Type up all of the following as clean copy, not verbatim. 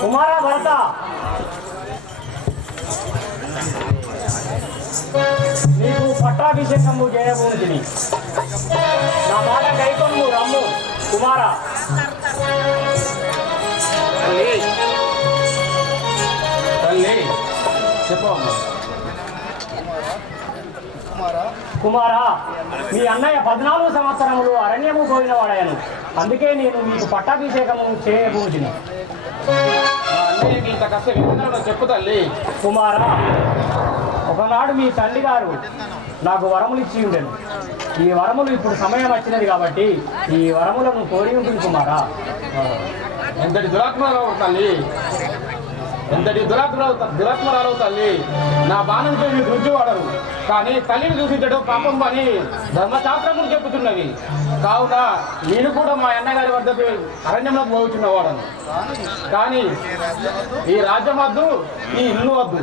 కుమార భరత నీకు పట్టాభిషేకము చేయబోతుంది. నా మాట కైకొను రమ్ము కుమార. తల్లి చెప్పు. కుమారా, మీ అన్నయ్య 14 సంవత్సరములు అరణ్యము పోయిన వాడాయను. అందుకే నేను మీకు పట్టాభిషేకము చేయబోతుంది. అన్నయ్యకి ఇంత కష్టం ఎందుకు చెప్పు తల్లి. కుమారా, ఒకనాడు మీ తండ్రి గారు నాకు వరములు ఇచ్చి ఉండేను. ఈ వరములు ఇప్పుడు సమయం వచ్చినది కాబట్టి ఈ వరములను కోరి ఉంటుంది కుమారా. ఎంతటి దురాత్మరావు తల్లి, ఎంతటి దురాత్మరావు తల్లి. నా బాణంతో మీరు రుచి వాడరు, కానీ తల్లిని చూసించడం పాపం అని ధర్మశాస్త్రములు చెప్పుతున్నవి. కావున నేను కూడా మా అన్నగారి వద్దకు అరణ్యంలోకి పోతున్నవాడను. కానీ ఈ రాజ్యం వద్దు, ఈ ఇల్లు వద్దు.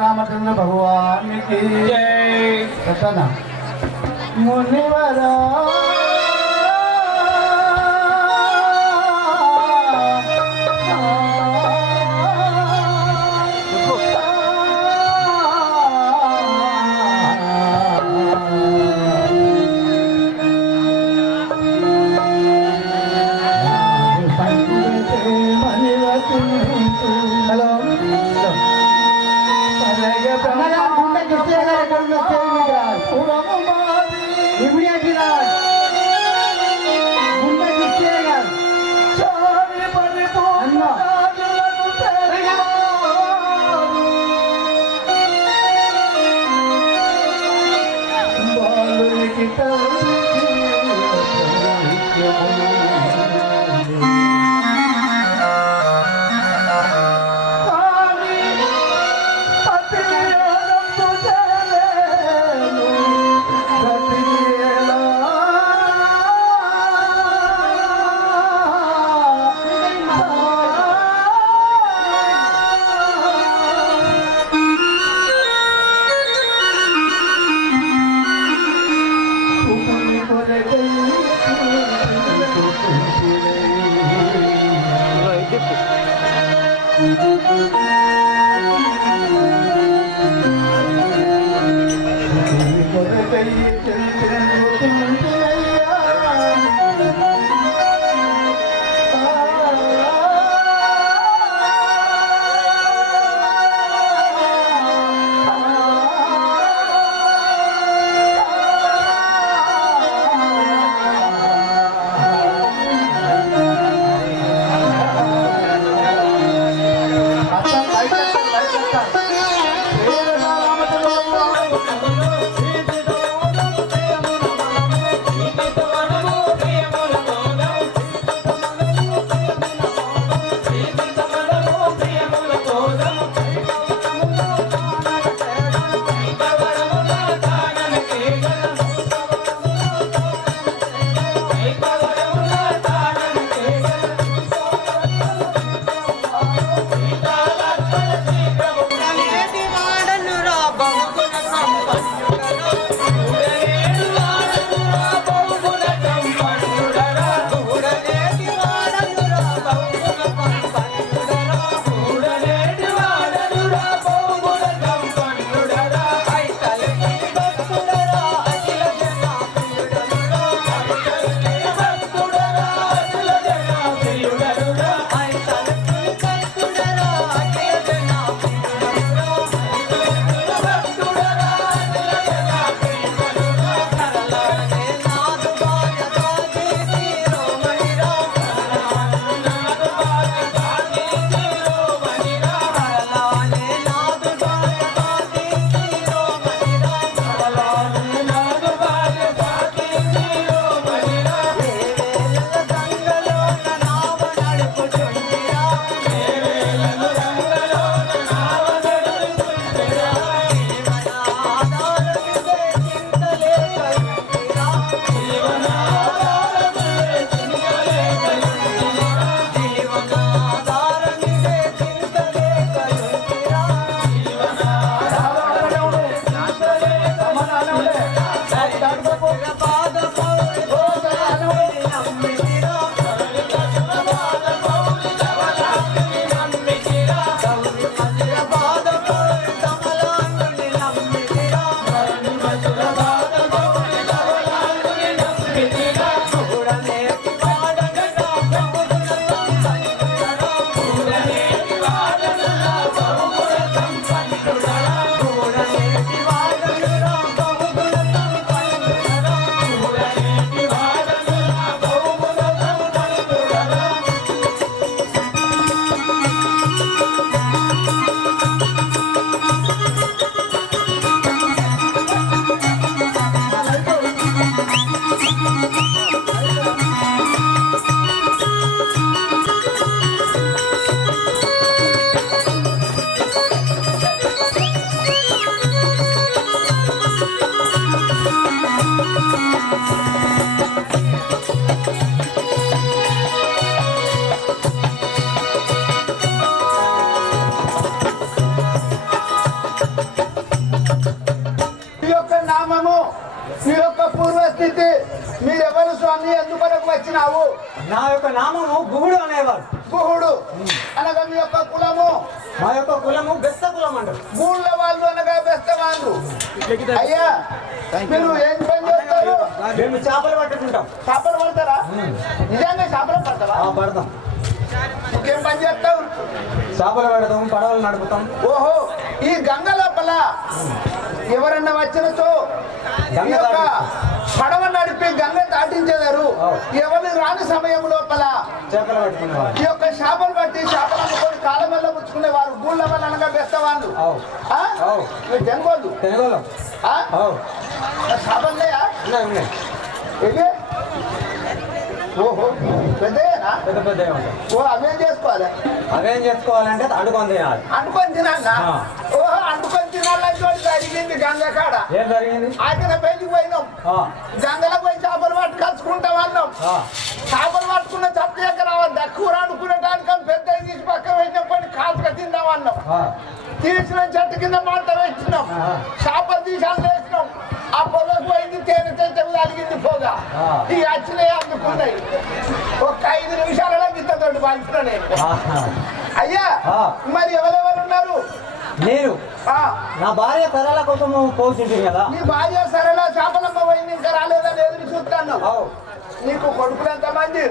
रामचंद्र भगवान की जय। मुनिवरा మీ యొక్క పూర్వస్థితి మీరెవరు స్వామి ఎందుకొరకు వచ్చినావు? నా యొక్క నామము గుహుడు అనేవాడు. గుహుడు అనగా మీ యొక్క కులము? మా యొక్క కులము బెస్త కులం అంటారు. గూళ్ళ వాళ్ళు అనగా బెస్త వాళ్ళు. అయ్యా మీరు ఏం పని చేస్తారు? మేము చేపలు పట్టుకుంటాం. చేపలు పడతారా? నిజంగా చేపలు పడతావా? పడతాం. ఇంకేం పని చేస్తావు? చేపలు పడతాం, పడవలు నడుపుతాం. ఓహో, ఈ గంగ లోపల ఎవరన్నా వచ్చినతో పడవ నడిపి గంగ దాటించేదారు. ఎవరు రాని సమయం లోపల చేపలు పట్టుకునేవారు. ఈ యొక్క చేపలు పట్టి చేపలు అనుకొని కాలం వల్ల పుచ్చుకునేవారు. గూళ్ళ వల్ల అనగా బెస్తవాళ్ళు. తెనుగోళ్ళు తెనుగోళ్ళు చేపలు లేయా? ఉన్నాయి. ఇవి ఓహో పెద్దయేనా? పెద్ద పెద్ద ఓ అవేం చేసుకోవాలి? అవేం చేసుకోవాలంటే అండుకొని తినాలి. అంటుకొని తినాలా? ఓహో అంటుకొని తినాలని చోటు జరిగింది గంగ కాడ. ఏం జరిగింది? ఆయన పెళ్లికి పోయినాం. గంగలో పోయి చేపలు పట్టు కలుసుకుంటాం అన్నాం. చేపలు పట్టుకున్న తప్పు ఎక్కడ కూర అనుకునేటానికి పెద్ద తీసి పక్క పెట్టినప్పుడు కాల్చుక తిందాం అన్నాం. తీసిన చెట్టు కింద మంట పెట్టినాం. చేపలు తీసి వేసినాం. ఆ పొగకు పోయింది, తేనె తెచ్చి కలిగింది పొగ. ఈ వచ్చినాయి అందుకున్నాయి. ఒక 5 నిమిషాలలో గిత్తతోటి పంచుతా నేను. అయ్యా మరి ఎవరెవరు ఉన్నారు? నేను ఆ, నా భార్య సరళ కోసం పోతుంటుంది కదా. నీ భార్య సరళ చేపలమ్మ పోయింది ఇంకా రాలేదని ఎదురు చూస్తాను. అవు. నీకు కొడుకులు ఎంతమంది?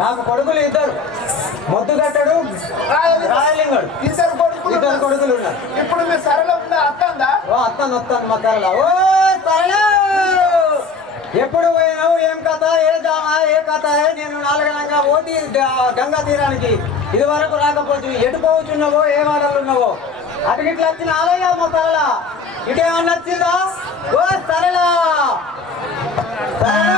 నాకు కొడుకులు ఇద్దరు, మొద్దుగట్టడు రాయలింగడు. ఇద్దరు కొడుకులు ఇద్దరు ఉన్నారు. కొడుకులు ఉన్నారు. ఇప్పుడు మీ సరళ ఉందా అత్తందా? ఓ అత్తాను వస్తాను మా సరళ. ఓ సరళ ఎప్పుడు పోయినావు? ఏం కథ? ఏ జామా? ఏ కథ? నేను 4 గంటల ఓటి గంగా తీరానికి ఇది వరకు రాకపోతే ఎటు పోతున్నావో ఏ వాడలు ఉన్నావో అటు ఇట్లా వచ్చిన ఆలయ మా సరళ ఇటేమన్నా వచ్చిందా? ఓ సరళ సరళ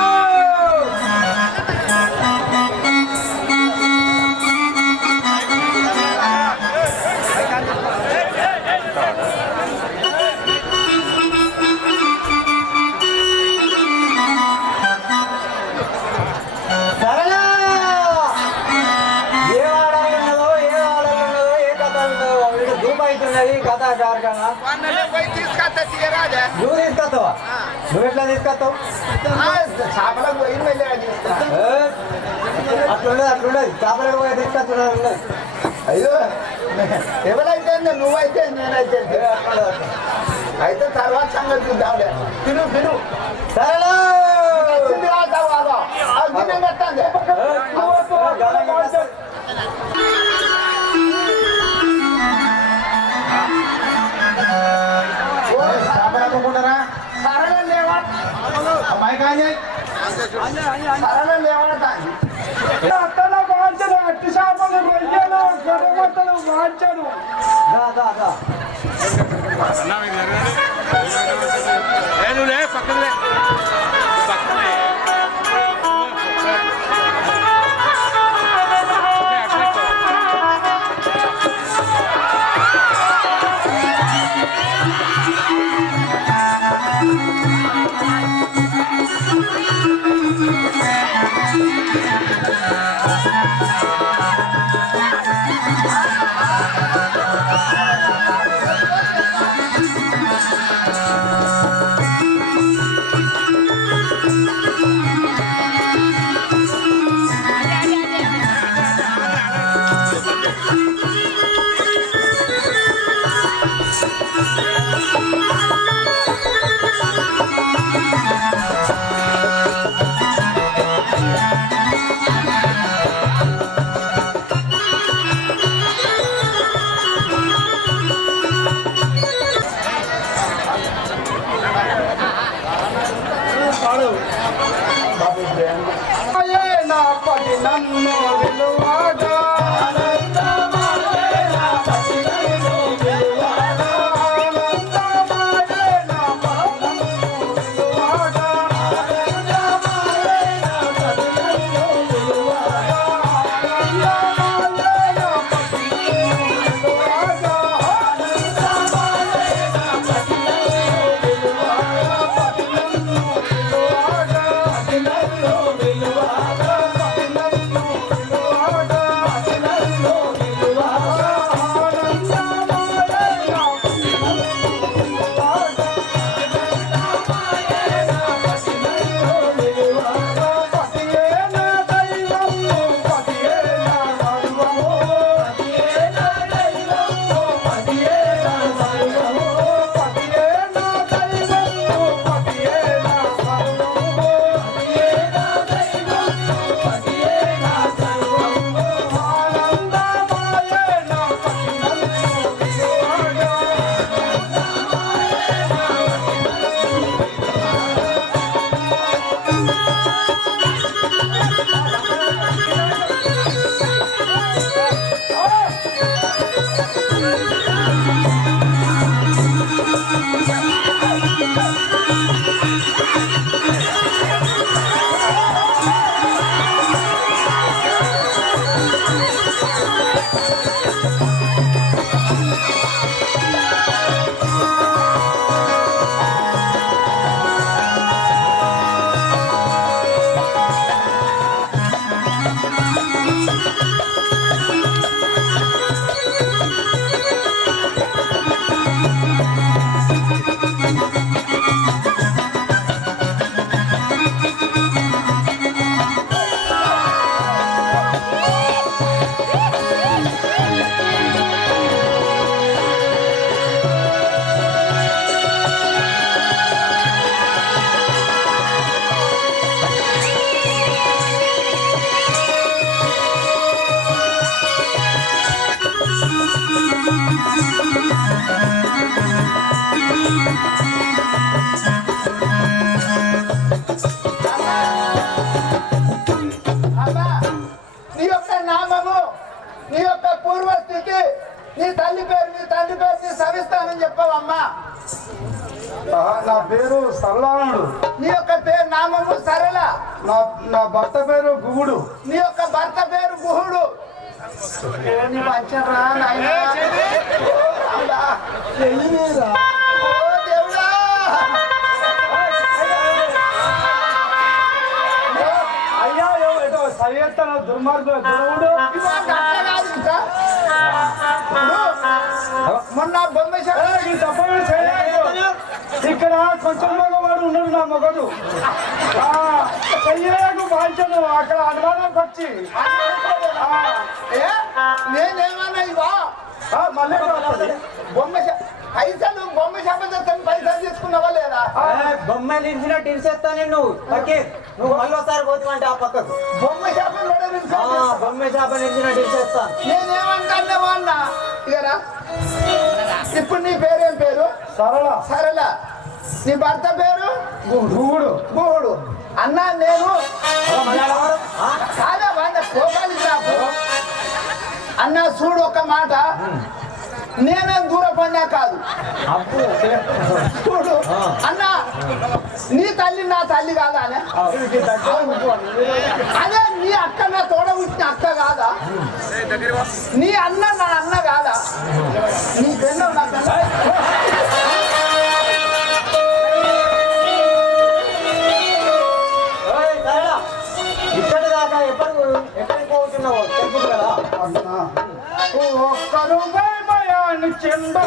కథ కార్ఖానా పోయి తీసుకొస్తా తీయరాదే. నువ్వు తీసుకొస్తావా? నువ్వు ఎట్లా తీసుకొస్తావు? చేపలకు పోయి వెళ్ళి అట్లుండదు చేపలకు పోయి తీసుకొచ్చున్నది. అయ్యో ఎవరైతే నువ్వైతే నేనైతే అయితే తర్వాత సంగతి చూద్దాంలే. తిను సరేనా కట్టండి. సరళ లేవా? సరళ లేవడతాను. అట్టలో మార్చను, అట్టి చేపలు రొయ్యలు గొడవట్టలు మార్చను. పక్కనే నన్ను విలువగా నా పేరు సరళానుడు. నీ యొక్క పేరు నామము సరళ. నా భర్త పేరు గుగుడు. నీ యొక్క భర్త పేరు గుహుడు. నీ పంచరా నాయనా. ఓ రాముడా. ఓ దేవుడా. అయ్యా ఏదో సరిహెత్తన దుర్మార్గుల గురువుడు. ఇవాళ అట్లా కాదు ఇంకా. ఇప్పుడు మొన్న బొమ్మ ఈ తప్పని చేయలేదు. ఇక్కడ కొంచెం మగవాడు ఉన్నాడు నా మగడు. చెయ్యకు బాధ్యను అక్కడ అనుమానంకి వచ్చి నేనేమన్నా ఇవా మళ్ళీ పైసలు బొమ్మ శబ్దం పైసలు తీసుకున్నావా లేదా? బొమ్మలు ఇచ్చినట్టు ఇరిసేస్తా నేను. ఓకే, నువ్వు మళ్ళీ ఒకసారి పోతామంటే ఆ పక్కకు బొమ్మ షాపులు బొమ్మ చేపలు ఇరిచినట్టు ఇరిసేస్తా. నేనేమంటానేమో అన్న ఇగరా. ఇప్పుడు నీ పేరేం పేరు? సరళ. సరళ. నీ భర్త పేరు? గుగుడు. గుహుడు. అన్న నేను కాదా వాళ్ళ కోపాలి అన్న చూడు ఒక మాట. నేనేం దూరపడినా కాదు. చూడు అన్న, నీ తల్లి నా తల్లి కాదా? అదే నీ అక్క నా తోడ పుట్టిన అక్క కాదా? నీ అన్న నా అన్న కాదా? నీ పెన్ను నా పెన్ను. ఇక్కడి దాకా ఎక్కడికి పోతున్నావు తెలుపు కదా. ఒక్కరు భయాన్ని చెందో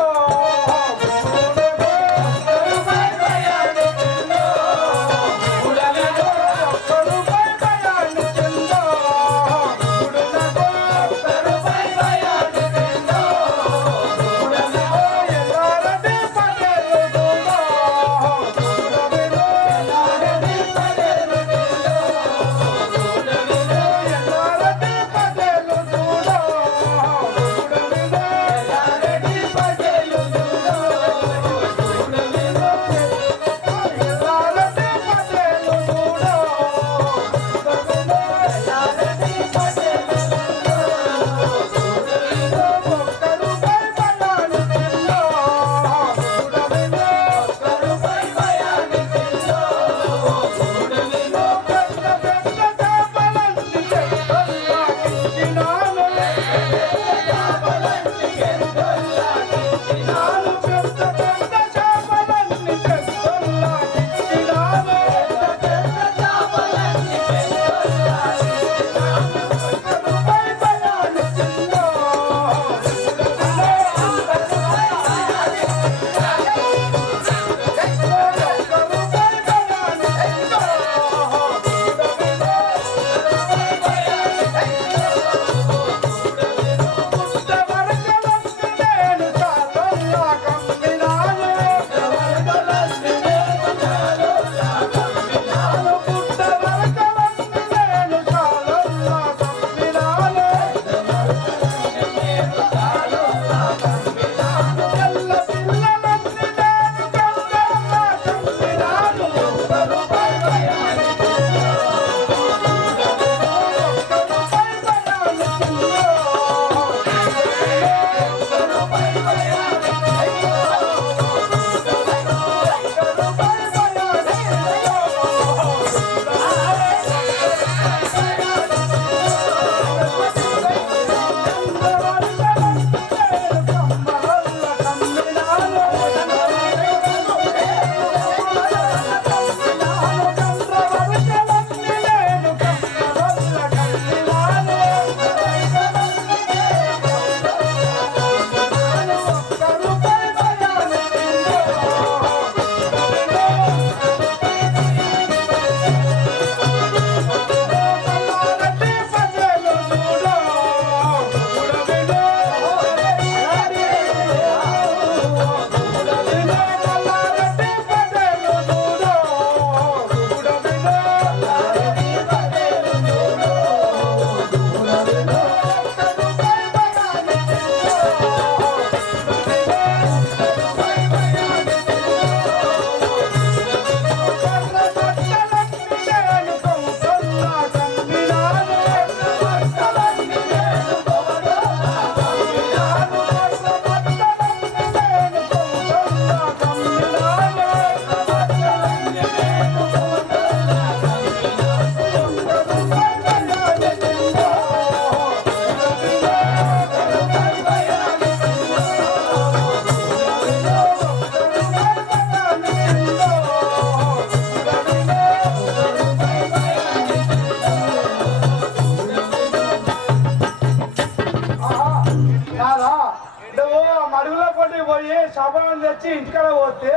వచ్చి ఇంటికాడ పోతే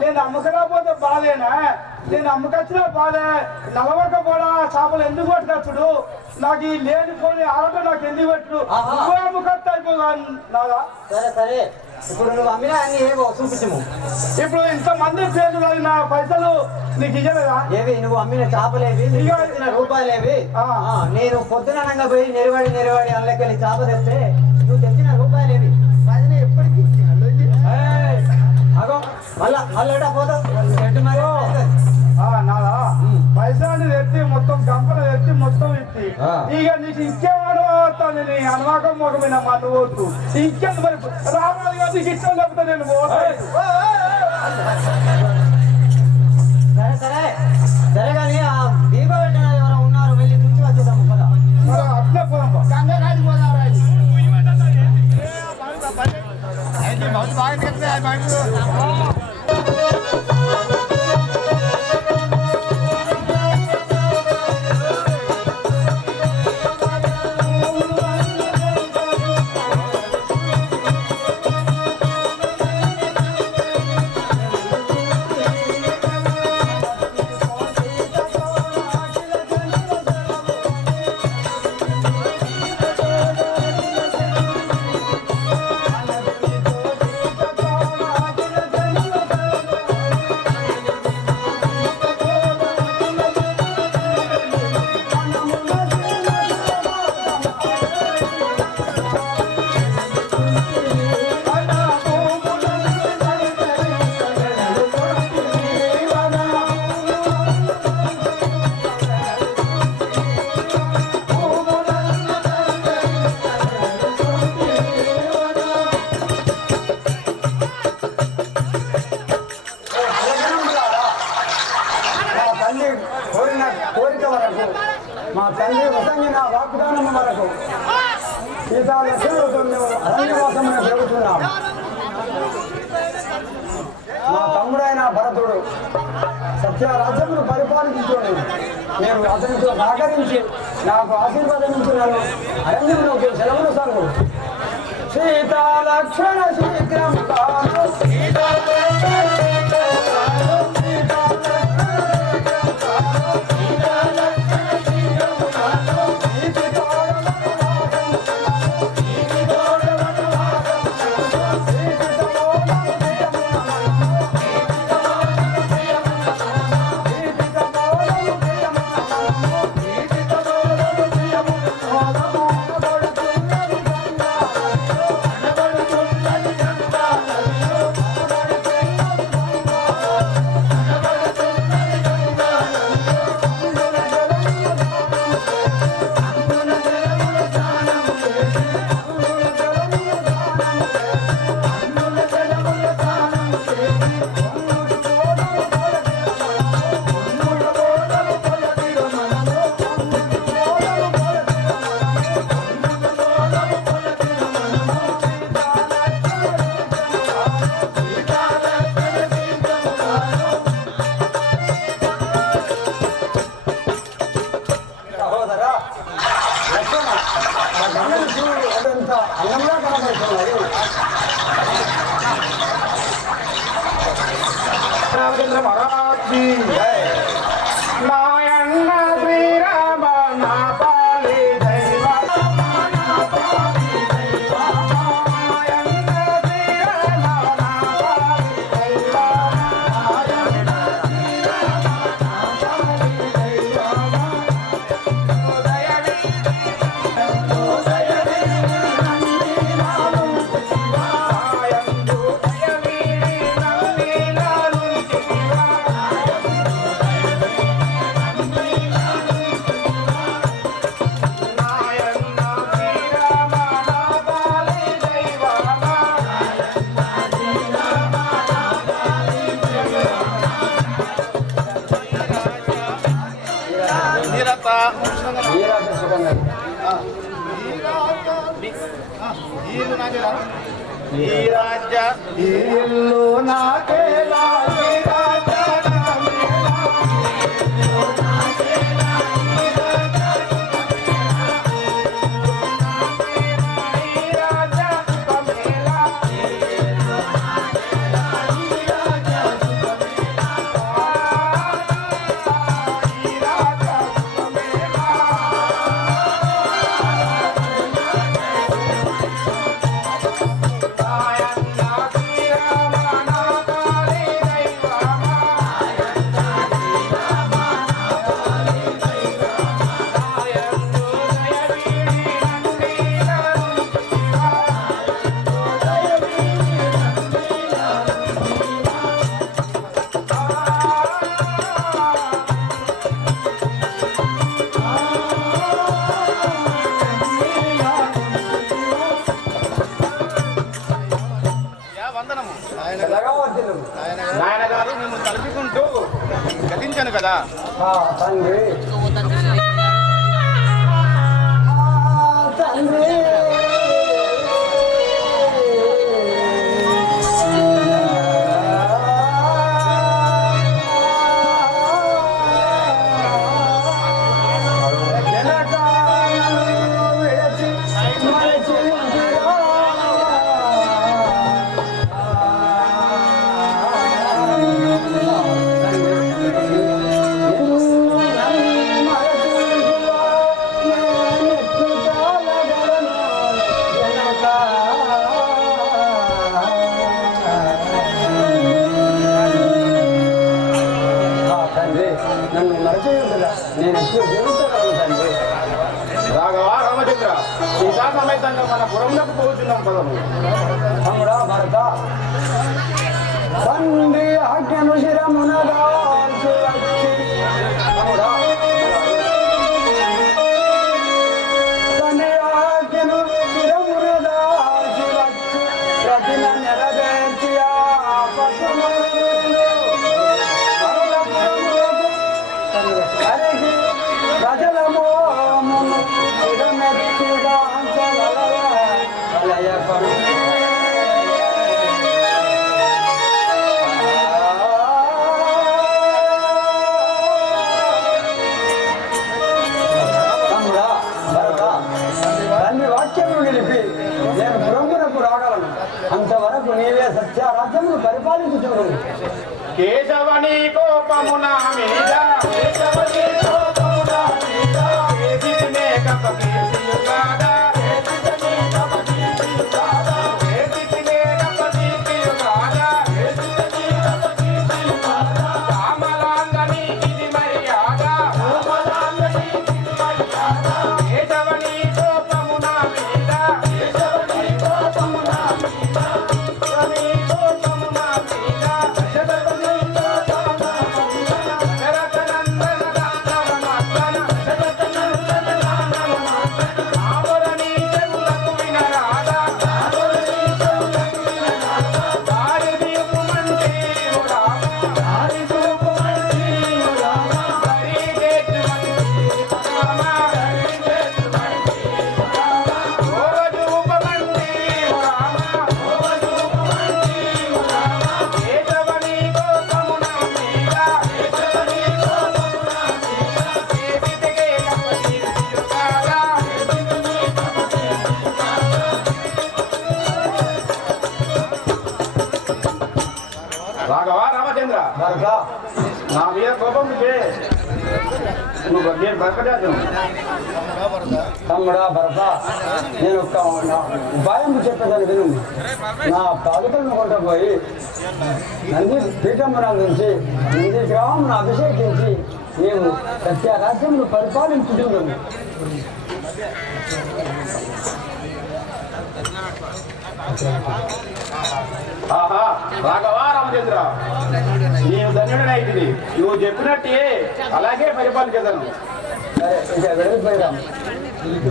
నేను అమ్మకరాపోతే బాధేనా? నేను అమ్మకొచ్చిన బాధే. నలవకపోడా చేపలు ఎందుకు పట్టుకొచ్చుడు? నాకు ఈ లేనిపోని ఆరోగ్యం నాకు ఎందుకు పెట్టుడు? నువ్వు అమ్మకొత్త అయిపోగా. సరే సరే, ఇప్పుడు నువ్వు అమ్మినా అన్ని ఏవో చూపించము. ఇప్పుడు ఇంతమంది పేర్లు నా పైసలు నీకు ఇయ్యలేదా? ఏవి నువ్వు అమ్మిన చేపలేవి, రూపాయలేవి? నేను పొద్దుననంగా పోయి నెరవాడి అందులోకెళ్ళి చేప తెస్తే నువ్వు తెచ్చిన రూపాయలేవి? ఎప్పటికీ అగో మళ్ళీ పోతావు. నాదా పైసలు ఎత్తి మొత్తం గంపలు ఎత్తి మొత్తం ఎత్తి ఇక నీకు ఇంకేవాడు వస్తాను. నీ అనుమాకం మొగమైన మన పోతు ఇంకేది మరి రావాలి కదా, నీకు ఇష్టం లేకపోతే నేను పోతాను. సరే సరే సరే కానీ ఆ దీపావళి ఎవరైనా ఉన్నారు, వెళ్ళి నుంచి వచ్చేద్దాము కదా. అట్లే పోదాం. గంగగాడి పోదాం. మా తండ్రి వసంగిన వాగ్దానం వరకు సీతాలక్ష్మణులతో మేము అరణ్యవాసమును జరుగుతున్నాం. మా తమ్ముడైన భరతుడు సత్యరాజ్యమును పరిపాలించుకొని నేను అతనితో సహకరించి నాకు ఆశీర్వదించున్నాను. అరణ్యంలోకి సెలవులు సంగు సీతాలక్ష్మణ శీఘ్రం కాను. అన్నంలా కనబడుతున్నారు. రామచంద్ర మహారాజ్ నాయన్న శ్రీరామ నా పాలి దైవ ఈ రాజ్య ఇల్లు నాకేలా వర్తిల్లు. నాయన గారు నేను తలుచుకుంటూ గతించాను కదా. తండ్రి తండ్రి నన్ను మరచేయుండగా నేను ఎక్కువ జీవించగలను తండ్రి. రాఘవ రామచంద్ర సీతా సమేతంగా మన పురంలోకి పోతున్నాం పదము. తమ్ముడా భరత తండ్రి ఆజ్ఞను శిరమున దాల్చి వచ్చి తమ్ముడా తండ్రి ఆజ్ఞను శిరమున దాల్చి వచ్చి ప్రతిన నెరవేర్చి ప్రజల మోమును శిరమెత్తుగా కలయపడు. తండ్రి వాక్యమును నిలిపి నేను బ్రహ్మణకు రాగలను. అంతవరకు నీవే సత్యారాజ్యమును పరిపాలించుచుండు. కేశవని కోపమున మీద కేశవని కోపమున మీద కేసినే కపకీర్తియు కాదా కేసినే కపకీర్తియు కాదా కేసినే కపకీర్తియు కాదా కేసినే కపకీర్తియు కాదా రామలాంగని ఇది మర్యాద రామలాంగని ఇది మర్యాద కేశవని కోపమున మీద కేశవని కోపమున మీద కేశవని కోపమున మీద రాఘవ రామచంద్ర నా మీద కోపం నువ్వు నేను బ్రతకలేదు. తమ్ముడా భరత నేను ఒక ఉపాయం చెప్పేదాన్ని విను. నా పాదుకలను కొట్టబోయి నంది పీఠంబరం నుంచి నంది గ్రామంను అభిషేకించి నేను సత్యరాజ్యమును పరిపాలించుతున్నాను. ఆహా రాఘవ రామచంద్ర నీవు ధన్యుడనైతివి. నువ్వు చెప్పినట్టే అలాగే పరిపాలించదను. సరే ఇంకా వెళ్ళిపోయిరాం.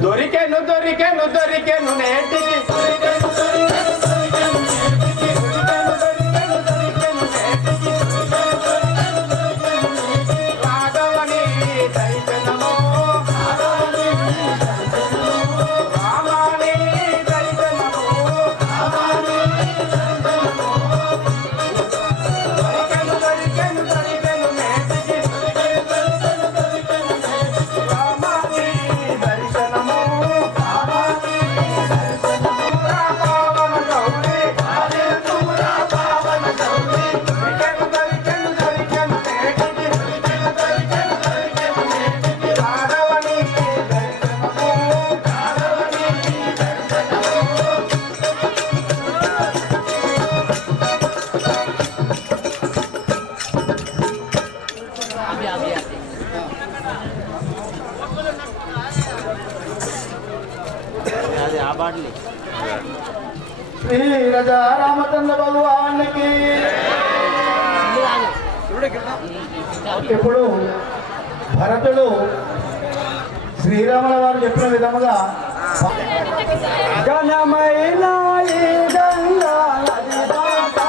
దొరికెను దొరికెను దొరికెను నేటికి దొరికెను దొరికెను దొరికెను నేటికి దొరికెను దొరికెను దొరికెను నేటికి దొరికెను దొరికెను దొరికెను నేటికి రాఘవని దర్శనము రాఘవని దర్శనము రామాని దర్శనము రామాని దర్శనము దొరికెను దొరికెను దొరికెను నేటికి దొరికెను దొరికెను దొరికెను నేటికి రామాని దర్శనము రామాని దర్శనము రాఘవన గౌరీ రాజేంద్ర రాఘవన గౌరీ దొరికెను దొరికెను దొరికెను నేటికి దొరికెను దొరికెను దొరికెను నేటికి రాఘవని దర్శనము రాఘవని దర్శనము శ్రీ రజా రామచంద్ర భగవానికి ఇప్పుడు భరతుడు శ్రీరాముల వారు చెప్పిన విధముగా ఘనమైన ఈ గంగా నది దాకా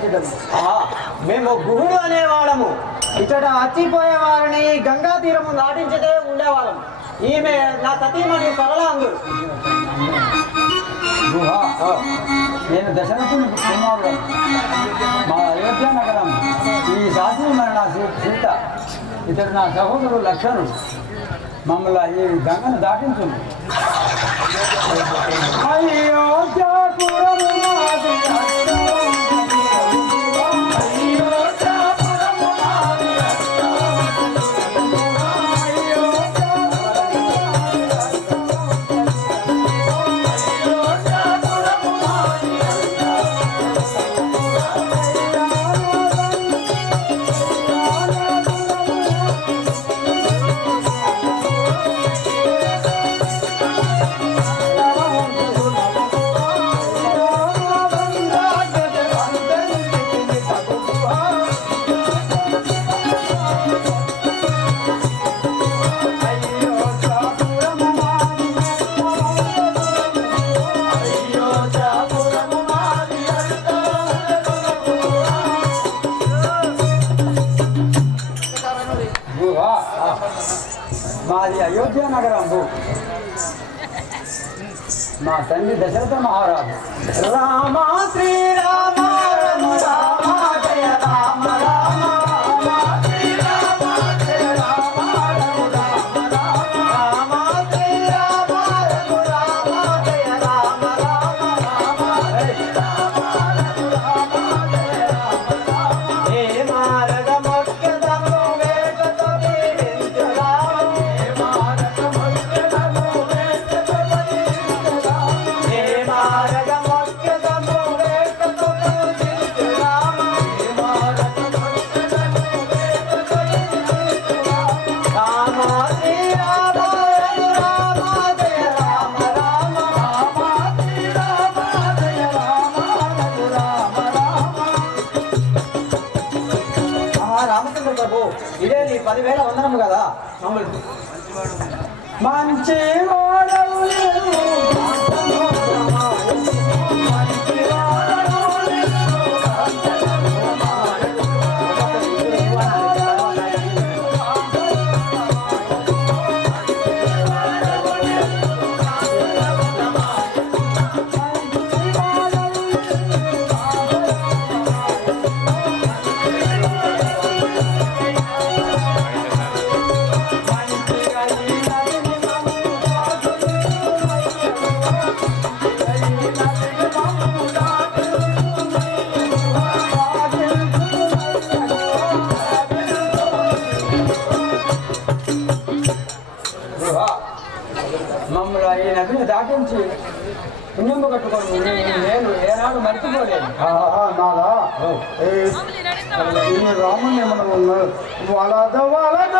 దాటించడం. మేము గుహుడు అనేవాళ్ళము. ఇచ్చట వచ్చిపోయే వారిని గంగా తీరము దాటించదే ఉండేవాళ్ళం. ఈమె నా సతీమణి సరళాంగు. గుహ నేను దశరథుని కుమారుడు. మా అయోధ్య నగరం ఈ శాసనం మన నా సీత, ఇతడు నా సహోదరుడు లక్ష్మణుడు. మమ్మల్ని ఈ గంగను దాటించు. అయోధ్యాపురము మాది మాది అయోధ్య నగరం. మా తండ్రి దశరథ మహారాజు. రామ శ్రీరామ రామ రామ జయ రామ రామ శ్రీరామ జయ రామ రామ రామ రామ శ్రీరామ రామ రామ జయ రామ రామ రామ శ్రీరామ రామ జయ రామ రామ ఏ మారగ మొక్కదము వేటతో వీరించు రామ ఏ మారగ మొక్కదము వేటతో వీరించు రామ ఏ మారగ మొక్కదము వేటతో వీరించు రామ ఏ మారగ మొక్కదము వేటతో వీరించు రామ రామ శ్రీరామ రామ జయ రామ రామ రామ శ్రీరామ జయ రామ రామ రామచంద్ర ప్రభు, ఇదే నీ 10,000 వందనము కదా. మమ్మల్ని మంచి వాడవు మమ్మల్ని ఈ నదిని దాటించి పుణ్యము కట్టుకోండి. నేను ఏనాడు మర్చిపోలేదు. నాదా ఈ రాముని ఏమన్నా ఉన్నారు. వలద వలద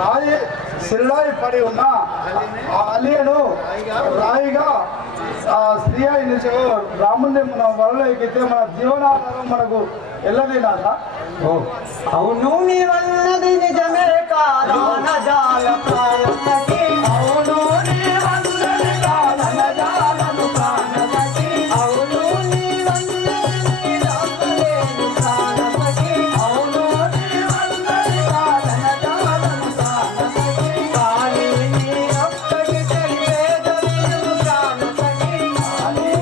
రాయి సిల్లాయి పడి ఉన్న అలియను రాయిగా స్త్రీ అయిన రాముని మన వరలో ఎక్కితే మన జీవనాధారం మనకు వెళ్ళలేదా? అవును నీవన్నది నిజమే కాదా నజాల ప్రాణసఖి అవును నీవన్నది కాదా నజాలను ప్రాణసఖి అవును నీవన్నది రామలేను ప్రాణసఖి అవును నీవన్నది కాదా నజాలను ప్రాణసఖి కాని నీరప్పకి తెలివేదవిను ప్రాణసఖి కాని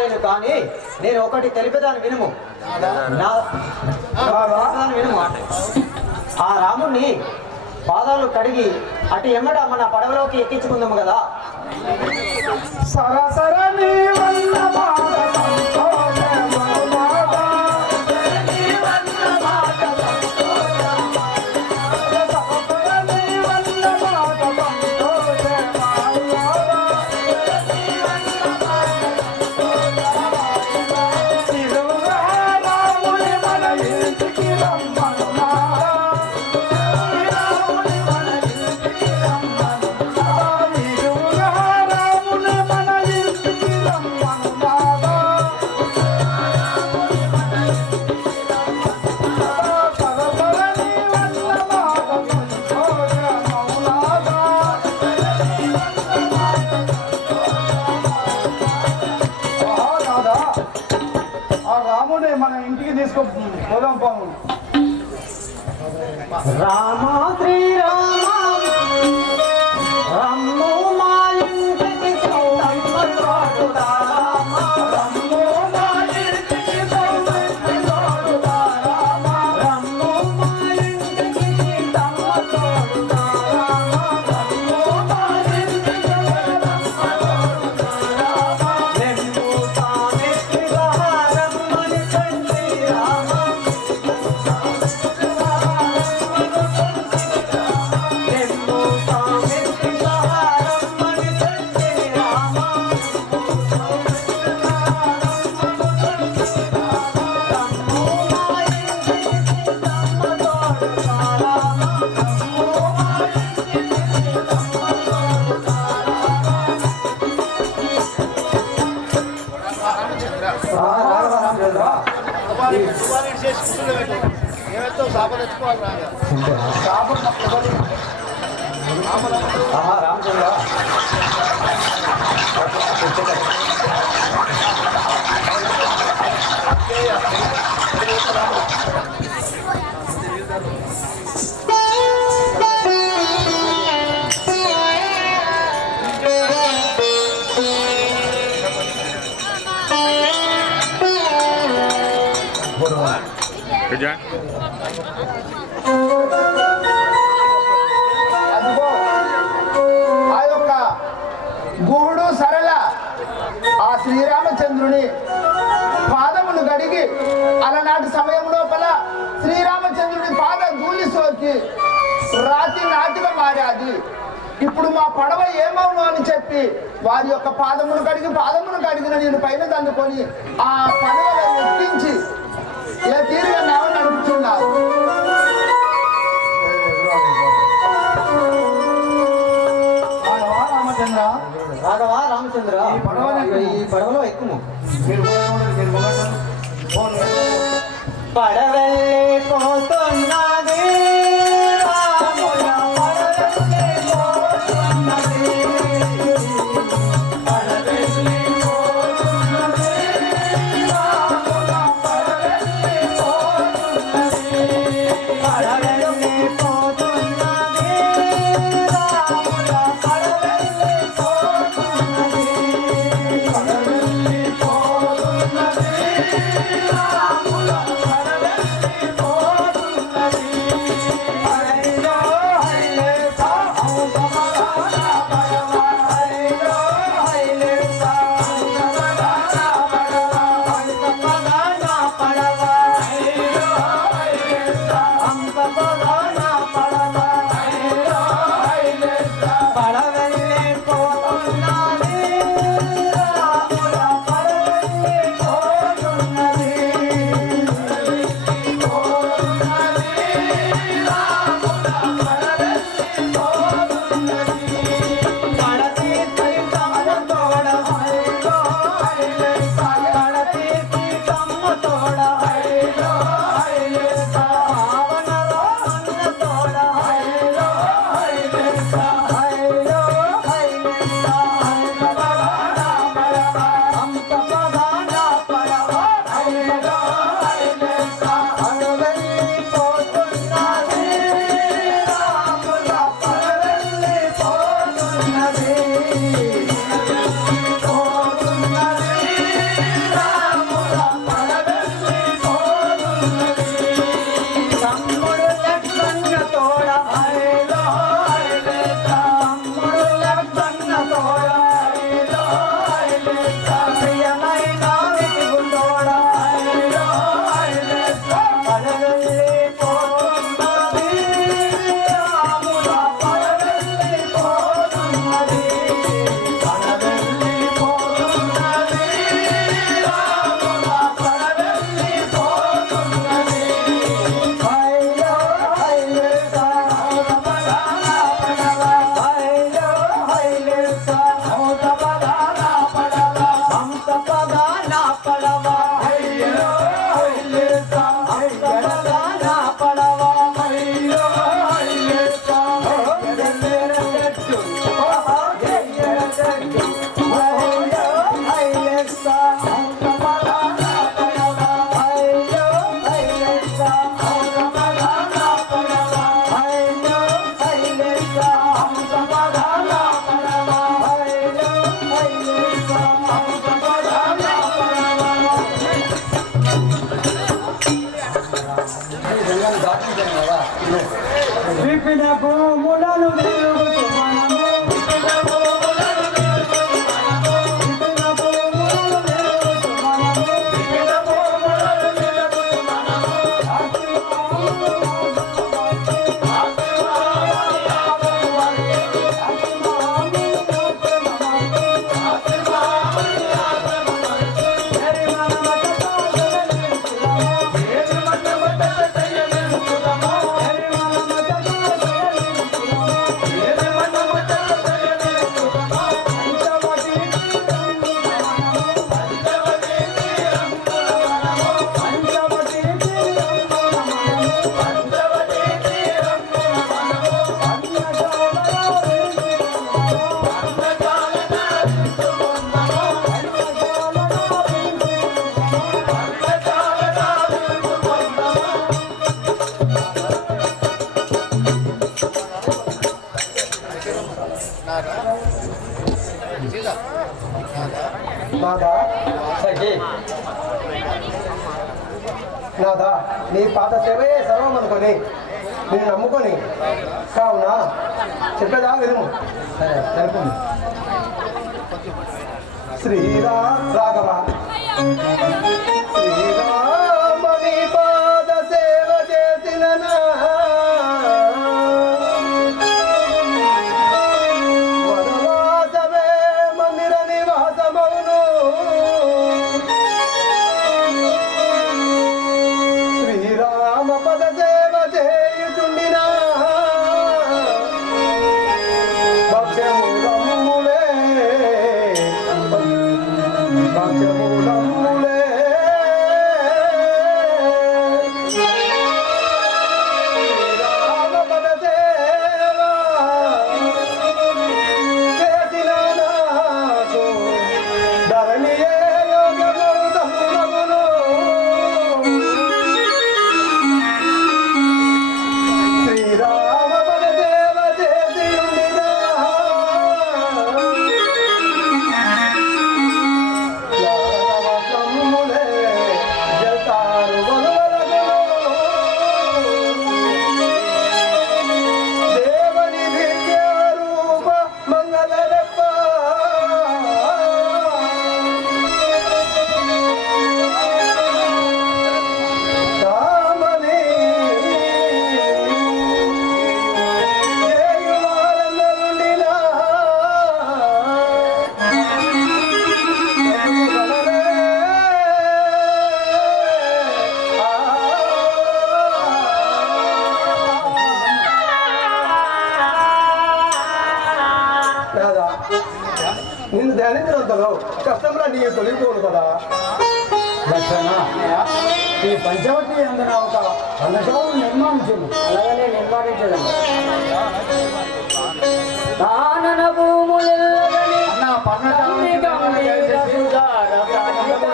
చెప్పలేను కానీ నేను ఒకటి తెలిపేదాన్ని వినుము. వినుము. ఆ రాముణ్ణి పాదాలు కడిగి అటు ఎమ్మట మన పడవలోకి ఎక్కించుకుందాము కదా. సరసరని వల్ల మన ఇంటికి తీసుకో పోదాం పాము. రామ శ్రీరామ రమ్ము మా ఇంటికి సౌతమ్మ తోడుదా. రమ్ము మా ఇంటికి సౌతమ్మ తోడుదా. రమ్ము మా ఇంటికి సీతమ్మ తోడుదా. రమ్ము మా ఇంటికి సీతమ్మ తోడుదా. నెమ్ము సామెత్తి రమ్మని తండ్రి రామ. రామచంద్ర అదిగో ఆ యొక్క గుహుడు సరళ ఆ శ్రీరామచంద్రుని పాదమును గడిగి అలనాటి సమయం లోపల శ్రీరామచంద్రుని పాద ధూళి సోకి రాతి నాటిగా మారాది. ఇప్పుడు మా పడవ ఏమవును అని చెప్పి వారి యొక్క పాదమును కడిగిన నేను పైన దండుకొని ఆ పడవలో ఎక్కించి ఏ తీరుగా నావ నడుపుతున్నారు. రామచంద్ర రాఘవా రామచంద్ర ఈ పడవలో ఎక్కుము. పడవెళ్ళి పోతున్నది రాముల పడవెళ్ళి పోతున్నది. పడవెళ్ళి పోతున్నది రాముల పడవెళ్ళి పోతున్నది. విపిన భూములను తిరుగుతూ మనము నాదా నీ పాత సేవయే సర్వం అనుకొని నేను నమ్ముకొని కావున చెప్పేదా వినుము. శ్రీరామ రాఘవ శ్రీరామ నీ పాద సేవ చేసిన వనవాసమే మందిర నివాసమౌను. శ్రీరామ పద సేవ చేయుచుండినా భక్ష్యమూలములే భక్ష్యమూలములే శ్రీరామ పద సేవ చేసిన నాకు ధరణియే యోగమౌతమునమును. శ్రీరామ పద సేవ చేసియుండినా లాలవసమ్ములే జల్తారు వనవరగును. దేవని విద్యారూప మంగళరెప్ప రామని చేయువారందరుండినా రాదా నిన్ను ధ్యానించినంతలో కష్టంలో నీ తొలగిపోను కదా. లక్షణ ఈ పంచవటి అందున ఒక రంగశాలను నిర్మాణించు. అలాగనే నిర్మాణించడం దానన భూములెల్లగని అన్న పర్ణశాలని గంభీర సుధార ప్రాణిగా.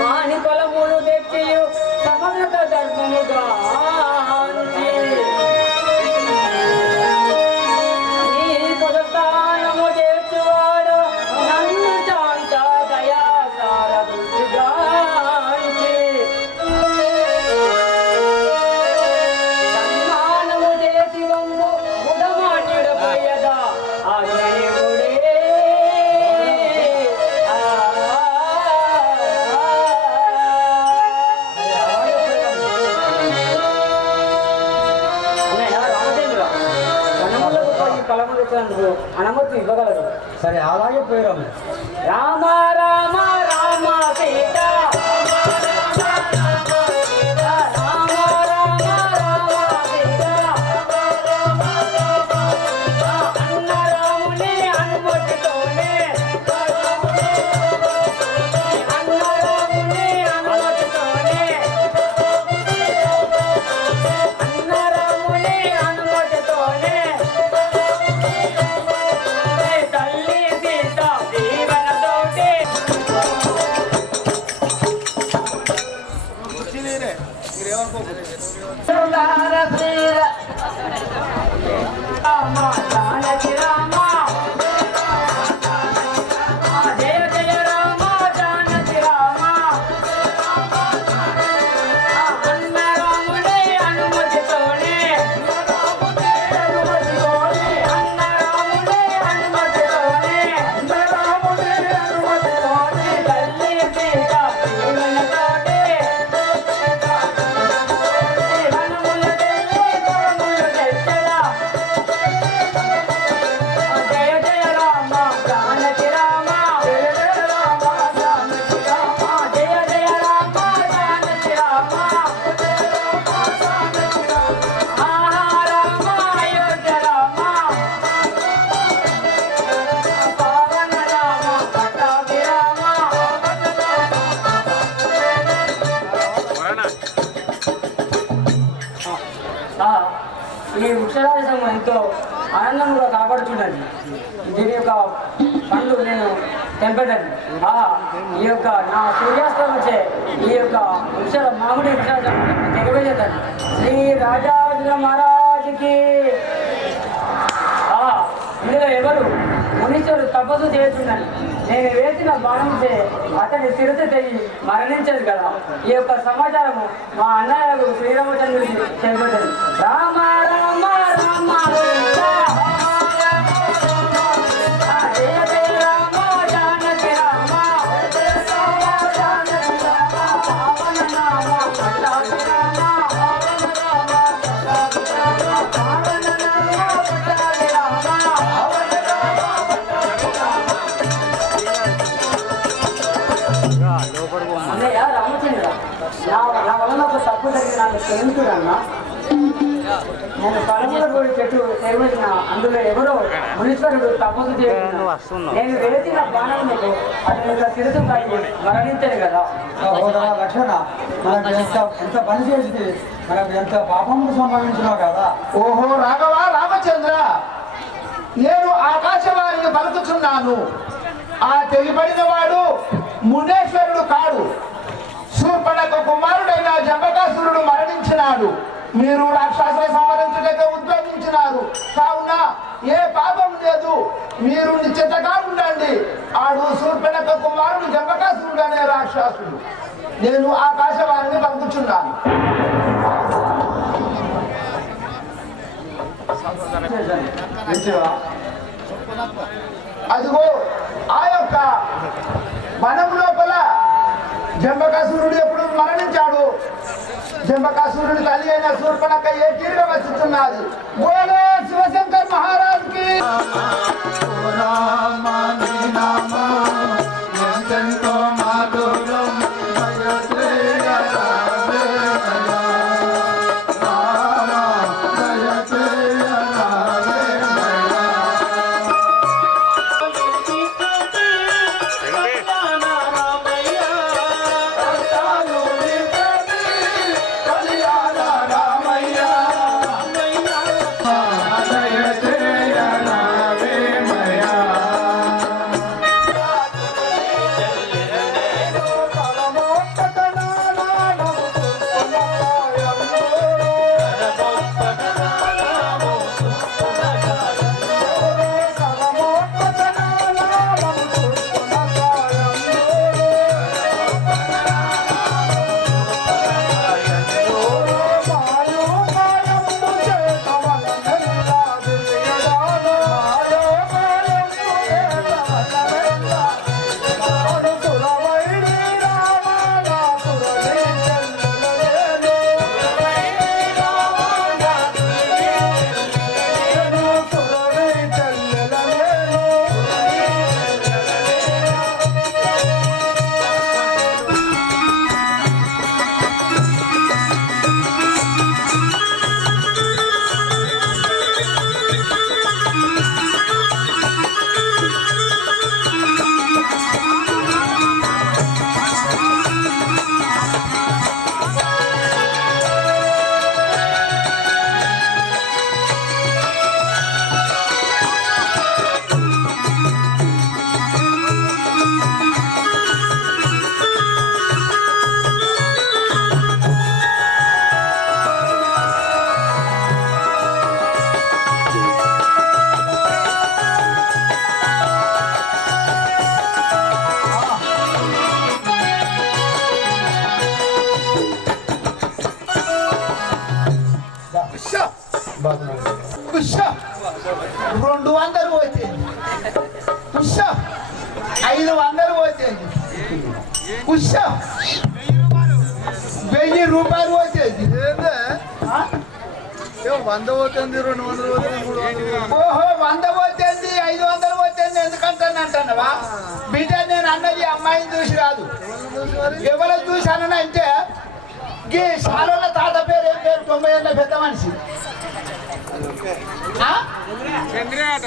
మాని ఫలములు తెచ్చియు సమగ్రత ధర్మముగా నీ పదస్థానము చేర్చువాడు నన్ను శాంత దయాసార దృష్టిగాంచి సన్మానము చేసి వంగు ఉడమాటిడపోయదా ఆ దేవుడే. కలము తెచ్చినందుకు అనుమతి ఇవ్వగలరు. సరే అలాగే పోయిరాము. రామ రామ రామ సీత రామ రామ రామ సీత అన్న రాముని అనుమతితోనే అన్న రాముని అనుమతితోనే అన్న రాముని అనుమతితోనే తల్లి సీత దీవెనతోటి ఈ వృక్షరాజం ఎంతో ఆనందంగా కనపడుతున్నది. దీని యొక్క పండ్లు నేను తెంపేదాన్ని. ఈ యొక్క నా సూర్యాస్తం వచ్చే ఈ యొక్క మామిడి వృక్షరాజం తెగవేసేదాన్ని. శ్రీ రాజాజ మహారాజుకి ఇందులో ఎవరు మునీశ్వరుడు తపస్సు చేస్తున్నాను. నేను వేసిన బాణంచే అతని శిరస్సు తెగి మరణించదు కదా. ఈ యొక్క సమాచారము మా అన్నయ్యకు శ్రీరామచంద్రుడికి తెలిపేది. రామ రామ రామ అన్నయ్య రామచంద్ర, నా వల్ల ఒక తప్పు జరిగి నాకు క్షమించుడన్నా. నేను కలముల గోడి చెట్టు తెరవచ్చిన అందులో ఎవరో మునీశ్వరుడు తపస్సు చేస్తున్నాను. నేను వేసిన బాణములకు అతని యొక్క శిరస్సు పైకి మరణించాను కదా. లక్షణ మనకు ఎంత పని చేసి మనకు ఎంత పాపములు సంభవించినావు కదా. ఓహో రాఘవ రామచంద్ర, నేను ఆకాశవాణిని పలుకుతున్నాను. ఆ తెగిపడిన వాడు మునేశ్వరుడు కాడు, శూర్పణఖ కుమారుడైన జంబకాసురుడు మరణించినాడు. మీరు రాక్షసుల సంహరించుటకు ఉద్యోగించినారు కావున ఏ పాపం లేదు. మీరు నిశ్చితగా ఉండండి. ఆడు శూర్పణఖ కుమారుడు జంబకాసురుడు అనే రాక్షసుడు. నేను ఆకాశవాణిని పలుకుతున్నాను. అదిగో ఆ యొక్క వనం లోపల జంబకాసురుడు ఎప్పుడు మరణించాడు. జంబకాసురుడి తల్లి అయిన శూర్పణఖ ఏ తీరుగా వచ్చుతున్నది. బోలో శివశంకర్ మహారాజ్ కి. పుష్ష 200 పోతుంది. పుష్ష 500 పోతుంది. పుష్ష 1000 రూపాయలు పోతుంది. 100 పోతుంది, 200 పోతుంది, 300. ఓహో 100 పోతుంది, 500 పోతుంది. ఎందుకంటాను అంటున్నావా బిడ్డ? నేను అన్నది అమ్మాయిని చూసి కాదు. ఎవరు చూశానంటే గీ సారోళ్ళ తాత పేరు ఏం పేరు? 90 ఏళ్ళ పెద్ద మనిషి.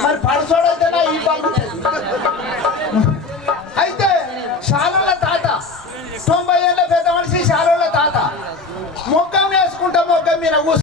మరి పడుచోడైతేనా ఈ పనులు? అయితే శాలోళ్ళ తాత 90 ఏళ్ళ పెద్ద మనిషి, శాలోళ్ళ తాత మొగ్గం వేసుకుంటా మొగ్గం మీద